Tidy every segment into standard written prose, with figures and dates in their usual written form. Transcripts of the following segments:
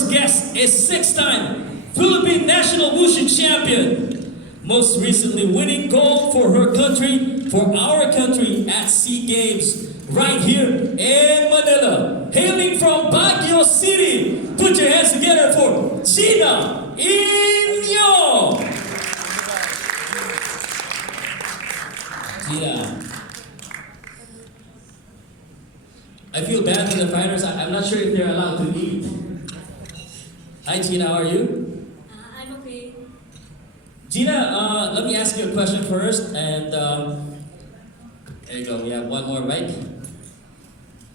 first guest is six-time Philippine National Wushu Champion. Most recently winning gold for her country, for our country at SEA Games right here in Manila. Hailing from Baguio City. Put your hands together for Gina Inyong. Gina. I feel bad for the fighters. I'm not sure if they're allowed to eat. Hi Gina, how are you? I'm okay. Gina, let me ask you a question first, and there you go, we have one more mic.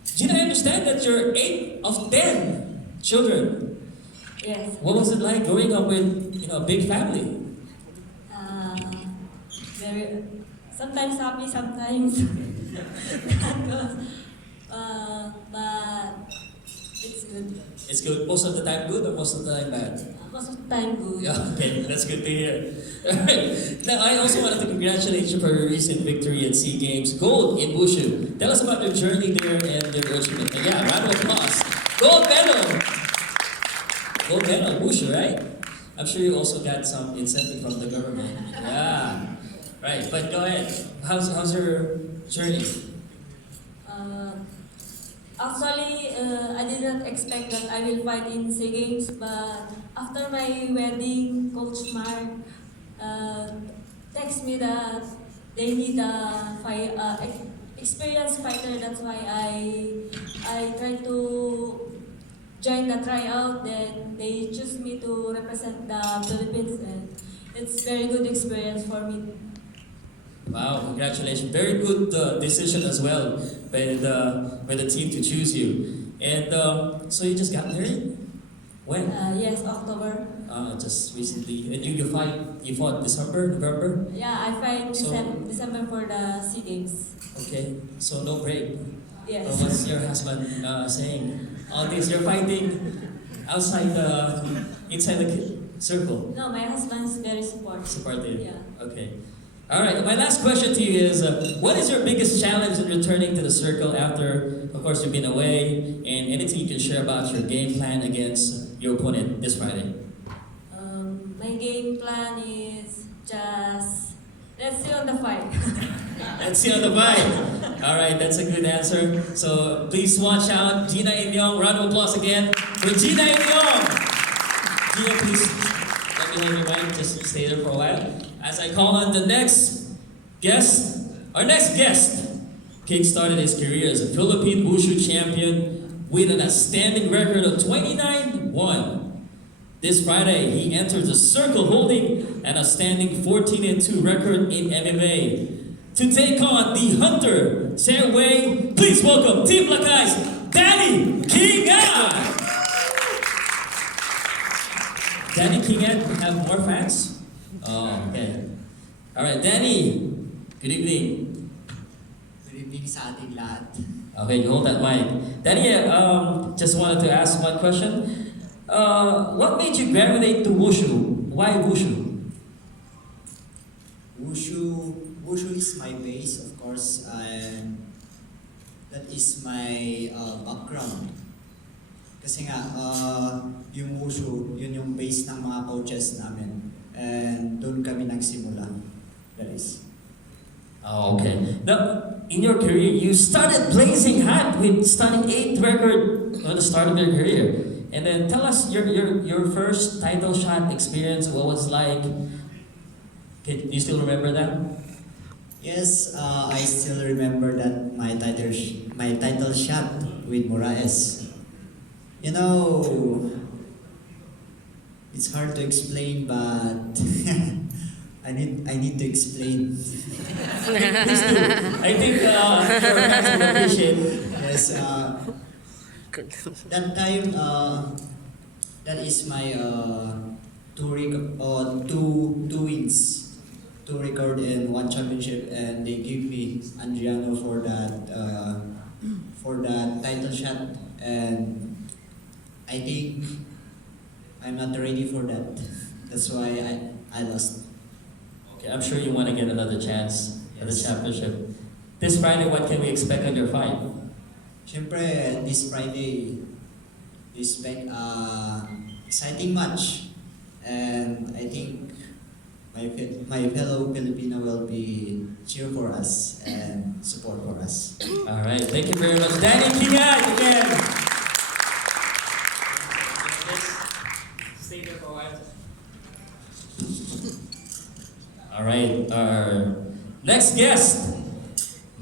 Gina, I understand that you're 8 of 10 children. Yes. What was it like growing up with, a big family? Very. Sometimes happy, sometimes not. But it's good. It's good. Most of the time good or most of the time bad? Most of the time good. Yeah, okay, that's good to hear. Alright. Now, I also wanted to congratulate you for your recent victory at SEA Games. Gold in Wushu. Tell us about your journey there and your achievement. Yeah, round of applause. Gold medal! Gold medal, Wushu, right? I'm sure you also got some incentive from the government. Yeah. Right, but go ahead. How's your journey? Actually, I did not expect that I will fight in SEA Games, but after my wedding, Coach Mark text me that they need a experienced fighter. That's why I tried to join the tryout. Then they choose me to represent the Philippines, and it's very good experience for me. Wow, congratulations. Very good decision as well by the team to choose you. And so you just got married? When? Yes, October. Just recently. And you fought December, November? Yeah, I fight So- December for the SEA Games. Okay, so no break. Yes. What's your husband saying? All this, you're fighting outside inside the circle. No, my husband's very supportive. Supportive? Yeah. Okay. Alright, my last question to you is, what is your biggest challenge in returning to the circle after, of course, you've been away, and anything you can share about your game plan against your opponent this Friday? My game plan is just let's see on the fight. Let's see on the fight. Alright, that's a good answer. So please watch out. Gina Inyong, round of applause again for Gina Inyong. Gina, please let me have your mic. Just stay there for a while. As I call on the next guest, our next guest kick-started his career as a Philippine Wushu champion with an outstanding record of 29-1. This Friday, he enters the circle holding an outstanding 14-2 record in MMA. To take on the Hunter Serway, please welcome Team Lakai's Danny Kingan! Danny Kingan have more fans? Oh, okay. Alright, Danny, good evening. Good evening sa ating lahat. Okay, you hold that mic. Danny, just wanted to ask one question. What made you gravitate to Wushu? Why Wushu? Wushu is my base, of course, and that is my background. Kasi nga, yung Wushu, yun yung base ng mga coaches namin. And doon kami nagsimula. That is. Oh, okay. Now, in your career, you started blazing hot with stunning 8th record at the start of your career. And then tell us your first title shot experience, what was like. Do you still remember that? Yes, I still remember that my title shot with Moraes. You know, it's hard to explain, but I need to explain. Please do. I think your fans will appreciate it. Yes, that time, that is my two wins, two record and one championship, and they give me Adriano for that title shot, and I think I'm not ready for that. That's why I lost. Okay, I'm sure you want to get another chance at the Yes. championship. This Friday, what can we expect on your fight? Siyempre, this Friday, expect exciting match. And I think my fellow Filipino will be cheer for us and support for us. All right, thank you very much. Danny Kingan again. Stay there for a while. All right, our next guest,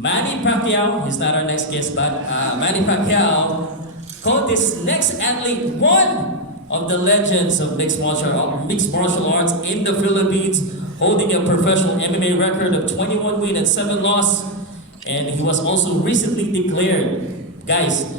Manny Pacquiao. He's not our next guest, but Manny Pacquiao called this next athlete one of the legends of mixed martial arts in the Philippines, holding a professional MMA record of 21 wins and 7 losses. And he was also recently declared, guys,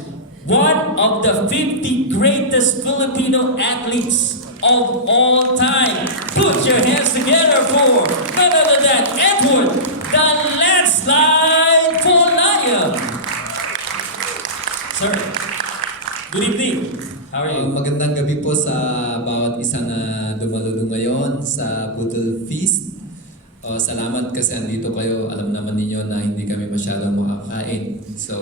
one of the 50 greatest Filipino athletes of all time. Put your hands together for none other than Edward, the landslide Polaya. Sir, good evening. How are you? Magandang gabi po sa bawat isa na dumalulong ngayon sa Boodle Feast. Salamat kasi andito kayo. Alam naman ninyo na hindi kami masyadong makakain. So,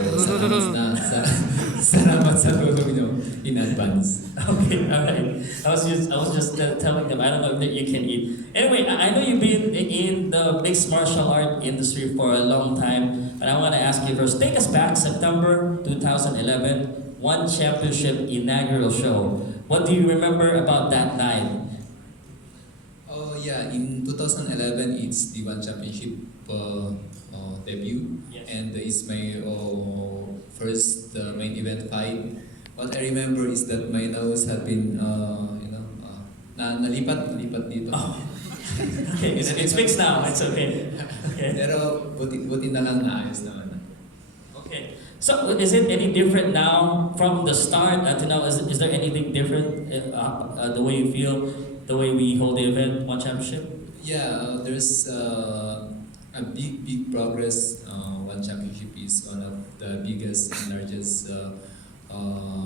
salamat sa tulong nyo in advance. Okay, alright. I was just telling them, I don't know if you can eat. Anyway, I know you've been in the mixed martial art industry for a long time, but I want to ask you first, take us back, September 2011, One Championship inaugural show. What do you remember about that night? Oh yeah, in 2011 it's the One Championship debut, Yes. and it's my first main event fight. What I remember is that my nose had been nalipat dito. Oh. Okay, it's fixed now. It's okay. Okay. Pero buti na lang naayos naman. Okay. So is it any different now from the start to now? Is there anything different the way you feel, the way we hold the event, One Championship? Yeah, there's a big progress. One Championship is one of the biggest and largest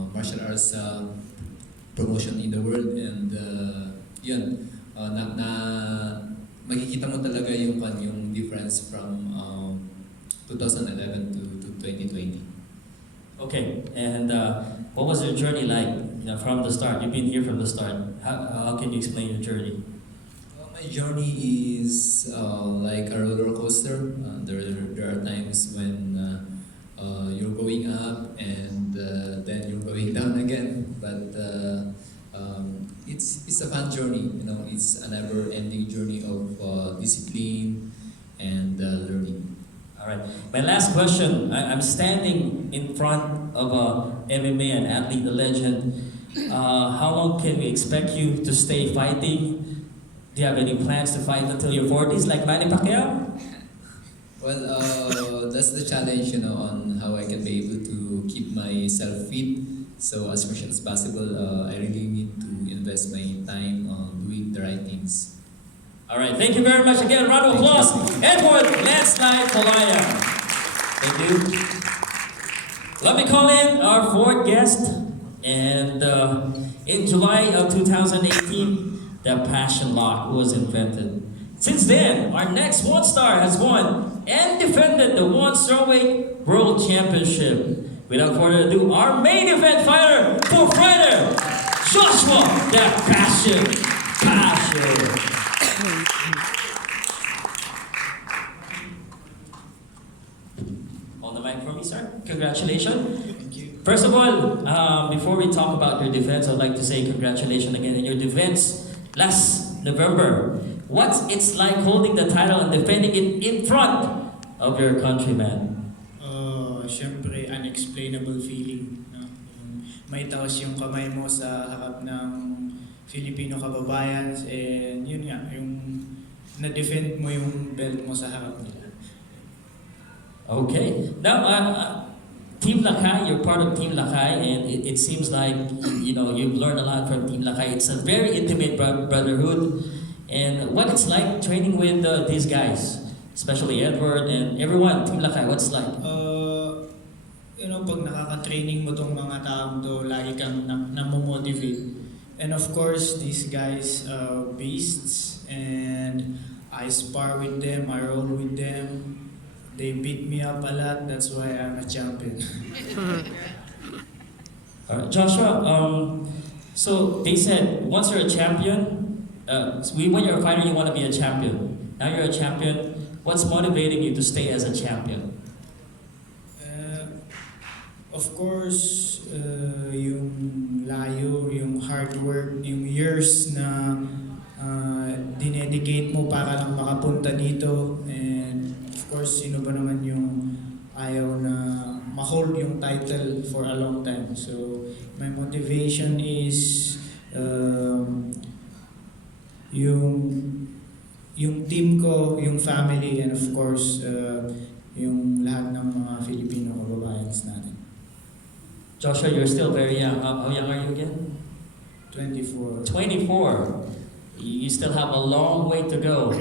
martial arts promotion in the world, and yun, makikita mo talaga yung difference from 2011 to 2020. Okay, and what was your journey like? From the start. You've been here from the start. How can you explain your journey? My journey is like a roller coaster. There are times when you're going up and then you're going down again. But it's a fun journey. It's a never-ending journey of discipline and learning. All right. My last question. I'm standing in front of a MMA and athlete, a legend. How long can we expect you to stay fighting? Do you have any plans to fight until your 40s like Manny Pacquiao? Well, that's the challenge, on how I can be able to keep myself fit. So as much as possible, I really need to invest my time on doing the right things. All right. Thank you very much again. Round of applause. Edward Landslide Polaya. Thank you. Let me call in our fourth guest. And in July of 2018, the Passion Lock was invented. Since then, our next One Star has won and defended the One Strawweight World Championship. Without further ado, our main event fighter for Friday, Joshua the Passion. On the mic for me, sir. Congratulations. Thank you. First of all, before we talk about your defense, I'd like to say congratulations again in your defense last November. What's it's like holding the title and defending it in front of your countryman? Siyempre, unexplainable feeling. No? May taos yung kamay mo sa harap ng Filipino kababayan, and yun nga, yung na-defend mo yung belt mo sa harap nila. Okay. Now, Team Lakay, you're part of Team Lakay, and it seems like you've learned a lot from Team Lakay. It's a very intimate brotherhood, and what it's like training with these guys, especially Edward and everyone, Team Lakay. What's it like? Pag nakaka-training mo tong mga taong to, lagi kang namomotivate. And of course, these guys beasts, and I spar with them, I roll with them. They beat me up a lot, that's why I'm a champion. Joshua, So they said once you're a champion, when you're a fighter, you want to be a champion. Now you're a champion. What's motivating you to stay as a champion? Of course, yung layo, yung hard work, yung years na dinedicate mo para lang makapunta dito. And of course, sino ba naman yung ayaw na ma-hold yung title for a long time. So, my motivation is yung team ko, yung family, and of course, yung lahat ng mga Filipino kababayans natin. Joshua, you're still very young. How young are you again? 24. 24. You still have a long way to go.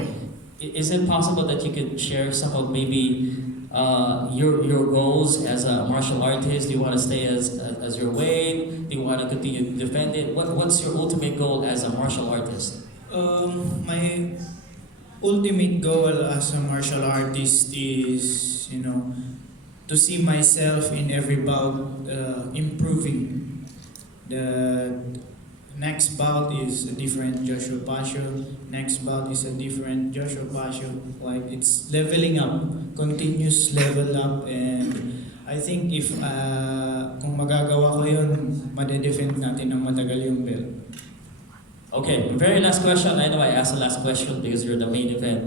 Is it possible that you could share some of maybe your goals as a martial artist? Do you want to stay as your weight? Do you want to continue to defend it? What's your ultimate goal as a martial artist? My ultimate goal as a martial artist is, to see myself in every bout improving. The next bout is a different Joshua Pasio. Next bout is a different Joshua Pasio. Like, it's leveling up, continuous level up, and I think if kung magagawa ko yun, madedefend natin ng matagal yung belt. Okay, very last question. I know I asked the last question because you're the main event.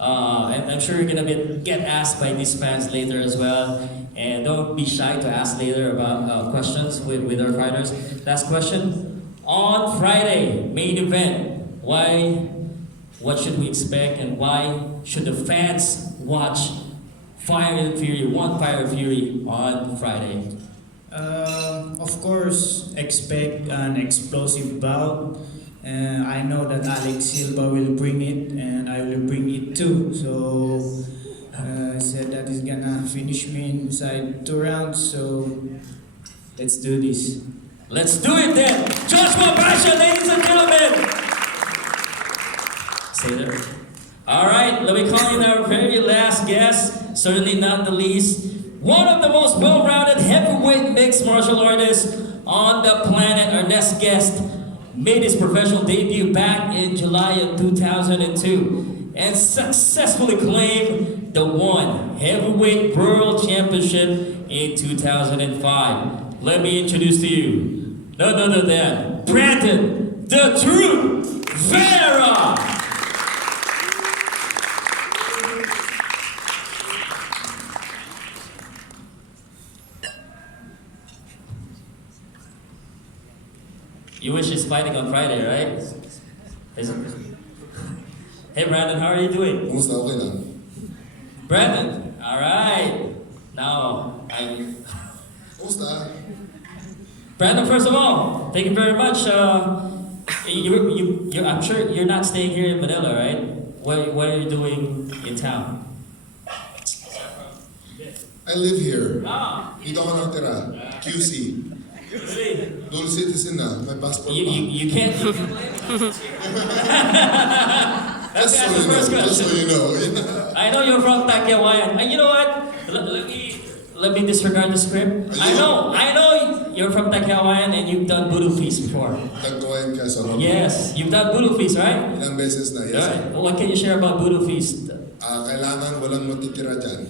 And I'm sure you're gonna get asked by these fans later as well. And don't be shy to ask later about questions with our fighters. Last question. On Friday, main event. What should we expect, and why should the fans watch Fire and Fury, One Fire and Fury on Friday? Of course, expect an explosive bout. I know that Alex Silva will bring it, and I will bring it too. So, said that he's gonna finish me inside 2 rounds. So, let's do this. Let's do it then! Joshua Pasio, ladies and gentlemen! Stay there. Alright, let me call in our very last guest, certainly not the least, one of the most well-rounded heavyweight mixed martial artists on the planet. Our next guest made his professional debut back in July of 2002 and successfully claimed the One Heavyweight World Championship in 2005. Let me introduce to you none other than Brandon "The Truth" Vera! You wish he's fighting on Friday, right? Hey Brandon, how are you doing? Kumusta? Okay lang. Brandon, all right. Now, Kumusta? Brandon, first of all, thank you very much. I'm sure you're not staying here in Manila, right? What are you doing in town? I live here. Ah, Dito ako nakatira. QC. really? Dual citizen na. May passport pa. You can't. Let's ask the first Just so question. you know. I know you're from Tacloban. And you know what? Let me disregard the script. I know you're from Tacloban and you've done Boodle Feast before. Tagkawain ka sa Yes, you've done Boodle Feast, right? Ilang beses na, yes. Alright. What can you share about Boodle Feast? Kailangan walang matitira dyan.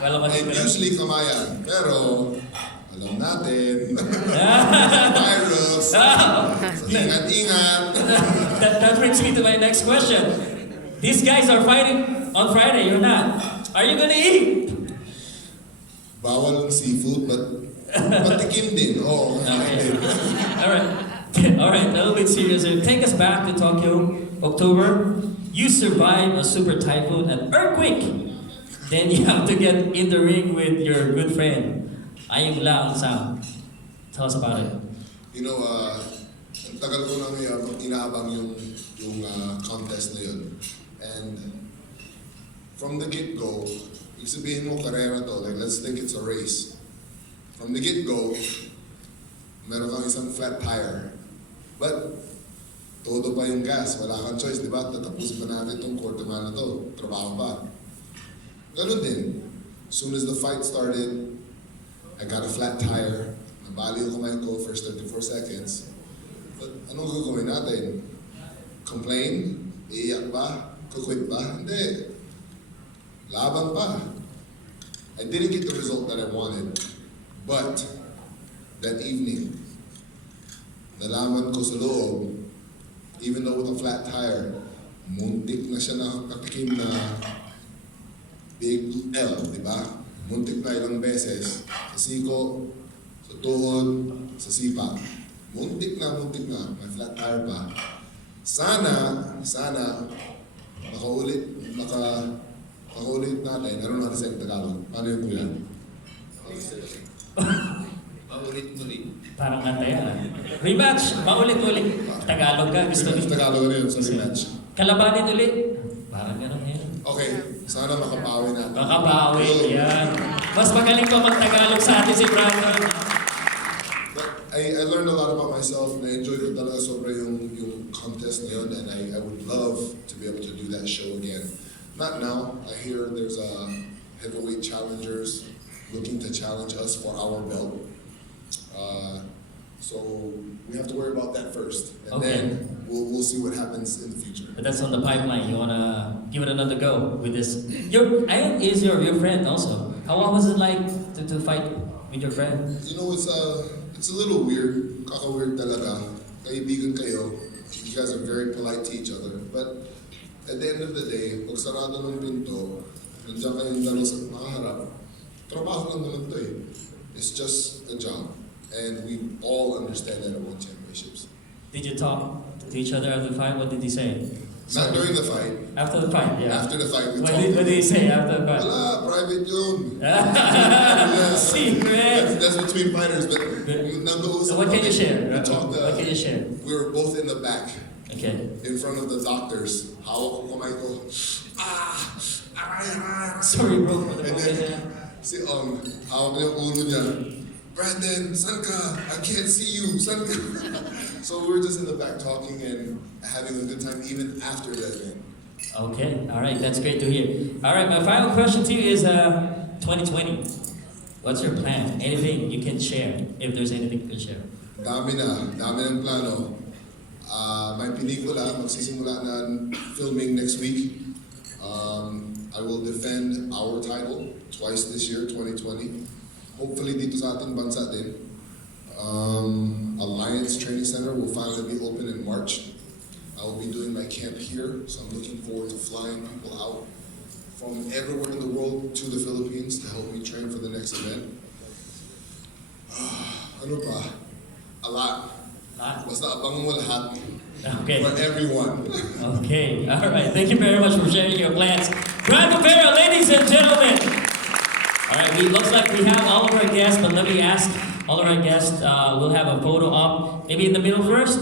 Well, And usually kamayan. Pero, alam natin. Virus. So, ingat-ingat. That brings me to my next question. These guys are fighting on Friday, you're not. Are you gonna eat? Bawal ng seafood, but patikim din. Oo, kakain din. Alright, a little bit serious here. Take us back to Tokyo, October. You survived a super typhoon and earthquake. Then you have to get in the ring with your good friend, Ayung Lang Sang. Tell us about it. You know, ang tagal ko nang inaabang yung contest na yun. And from the get-go, ibig sabihin mo, karera to, like let's think it's a race. From the get-go, meron kang isang flat tire. But, todo pa yung gas, wala kang choice, di ba? Tatapusin pa natin itong quarter mile na to, trabaho pa. Ganun din. As soon as the fight started, I got a flat tire. nabali yung kumain ko first 34 seconds. But anong gagawin natin? Complain? Iiyak ba? Kukwit ba? Hindi. Laban pa. I didn't get the result that I wanted. But, that evening, nalaman ko sa loob, even though with a flat tire, muntik na siya nakakatikim na big L, di ba? Muntik na ilang beses. Sa siko, sa tuhod, sa sipa. Muntik na, may flat tire pa. Sana, makaulit natin. I don't know how to say it in Tagalog. Paano yung kuya? Maulit-ulit. Parang nataya. Rematch! Maulit-ulit. Tagalog ka. Gusto Rematch, Tagalog na yun sa rematch. Kalabanin ulit. Parang gano'n yan. Okay, sana makapawi natin. Makabawi, yan. Mas magaling pa mag-Tagalog sa atin si Brandon. But I learned a lot about myself and I enjoyed ko talaga sobra yung contest na yun and I would love to be able to do that show again. Not now. I hear there's heavyweight challengers looking to challenge us for our belt. So we have to worry about that first, and Okay. then we'll see what happens in the future. But that's on the pipeline. You wanna give it another go with this. Ian is your friend also. How was it like to fight with your friend? You know, it's a little weird. Kaka-weird talaga. Kaibigan kayo. You guys are very polite to each other. But at the end of the day, pag sarado ng pinto, nandiyan kayong dalawa sa makaharap, trabaho lang naman to eh. It's just a job. And we all understand that at World Championships. Did you talk to each other after the fight? What did he say? Not during the fight. After the fight, yeah. After the fight, we What talked. did he say after the fight? Wala, private yun. Secret. That's between fighters, but So what can you share? We talked, What can you share? we were both in the back, Okay. in front of the doctors. Hawak ko kamay ko. Sorry, bro. For the And moment, then, hawak niya yung ulo niya. Brandon, saan ka? I can't see you. Saan ka? So we were just in the back talking and having a good time even after the event. Okay, all right, that's great to hear. All right, my final question to you is 2020. What's your plan? Anything you can share, if there's anything you can share. Dami ng plano. May pelikula, magsisimula na filming next week. I will defend our title twice this year, 2020. Hopefully dito sa ating bansa din. Alliance Training Center will finally be open in March. I will be doing my camp here, so I'm looking forward to flying people out from everywhere in the world to the Philippines to help me train for the next event. Ano pa? A lot. Basta abangan mo lahat. Okay. For everyone. Okay, all right. Thank you very much for sharing your plans. Brandon Vera, ladies and gentlemen. All right, looks like we have all of our guests, but let me ask all of our guests, we'll have a photo up, maybe in the middle first.